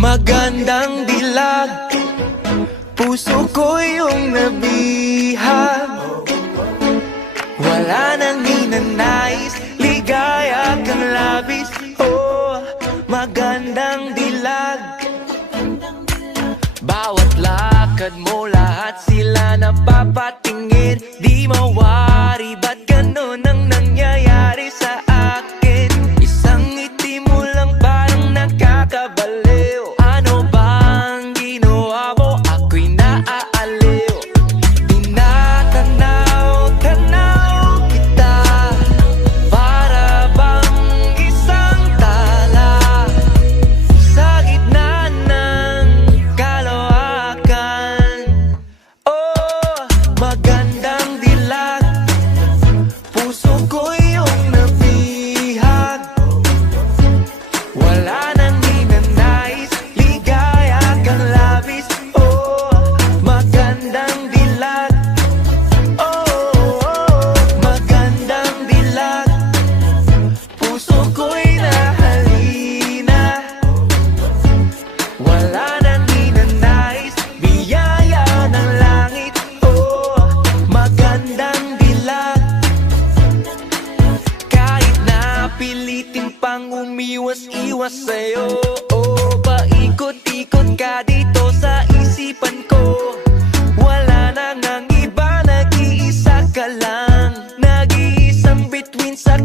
Magandang dilag, puso ko yung nabihag. Wala nang ninanais, ligaya kang labis. Oh, magandang dilag. Bawat lakad mo, lahat sila napapatingin. Di mawari, ba't ganun ang nangyayari sa akin? Isang ngiti mo lang parang nakakabaliw. Ano bang ginawa mo? Ako'y naaaliw. Tinatanaw-tanaw kita, para bang isang tala sa gitna ng kalawakan. Oh, magandang dilag, puso ko yung nabihag. Wala nang ninanais, ligaya kang labis. Oh, magandang dilag. Oh, magandang dilag, puso ko'y nahalina. Wala nang ninanais, biyaya ng langit. Oh, magandang dilag. Kahit na pilitin pang umiwas-iwas sa'yo, oh, paikot-ikot ka dito sa isipan ko. Wala nang ang iba, nag-iisa ka lang, nag-iisang bituin sa